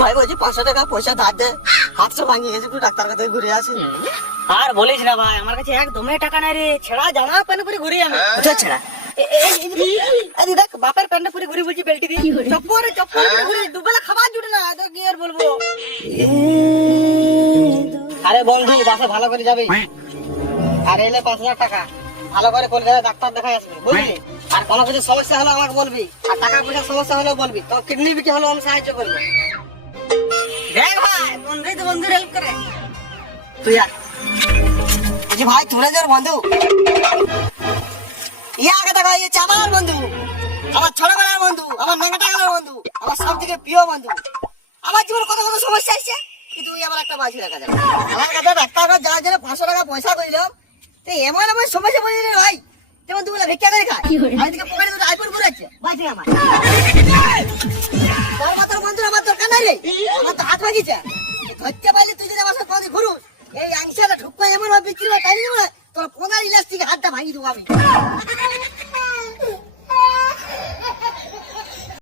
ভাই বলছি 500 টাকা পয়সা ধার দে, হাতটা ভাঙিয়ে গেছে, একটু ডাক্তার কাছে ঘুরে আসি। আর বলিস না ভাই, আমার কাছে একদমই টাকা নাই রে। ছেঁড়া জামা প্যান্ট পরে ঘুরি আমি। কোথায় ছেড়া? এই দেখ, বাপের প্যান্ট পরে ঘুরি বলছি, বেল্টি দিয়ে চপ্পরে পরে ঘুরি। দুবেলা খাবার জুটে না, তো কি আর বলবো। আরে বন্ধু, বাসে ভালো করে যাবি, আর এলে 5000 টাকা ভালো করে কলকাতায় ডাক্তার দেখাই আসবি, বুঝলি? আর কোনো কিছু সমস্যা হলে আমাকে বলবি, আর টাকা পয়সার সমস্যা হলেও বলবি, তো কিডনি বিক্রি হলেও আমি সাহায্য করবো। দেখ ভাই, বন্ধুই তো বন্ধুর হেল্প করে। তুই আয়। বলছি ভাই তোরা যে ওর বন্ধু, ইয়ে আগে দেখা ইয়েছে আমার বন্ধু, আমার ছোটবেলার বন্ধু, আমার নেঙ্গাটাকার বন্ধু, আমার সব থেকে প্রিয় বন্ধু। আমার জীবনে কত কত সমস্যা আসছে, কিন্তু তুই আমার একটা বাঁচি রাখা যাবে। আমার কাছে ডাক্তার যাওয়ার জন্য 500 টাকা পয়সা কইল, তো এমন এমন সমস্যা বলি রে ভাই, যেমন তুই ভিক্ষা করে খায়, আমি থেকে পকেটে দুটো আইফোন ঘুরাচ্ছে, বাঁচি আমার। তোর মাতার বন্ধু আমার দরকার নাই রে, আমার তো হাত ভাঙিছে। ধরতে পারলে তুই যদি আমার সাথে পথে ঘুরুস, এই আংশাটা ঢুকবা এমন ভাবে বিক্রি হয়, তাই না তোর কোনার ইলাস্টিকে হাতটা ভাঙি দেবো আমি।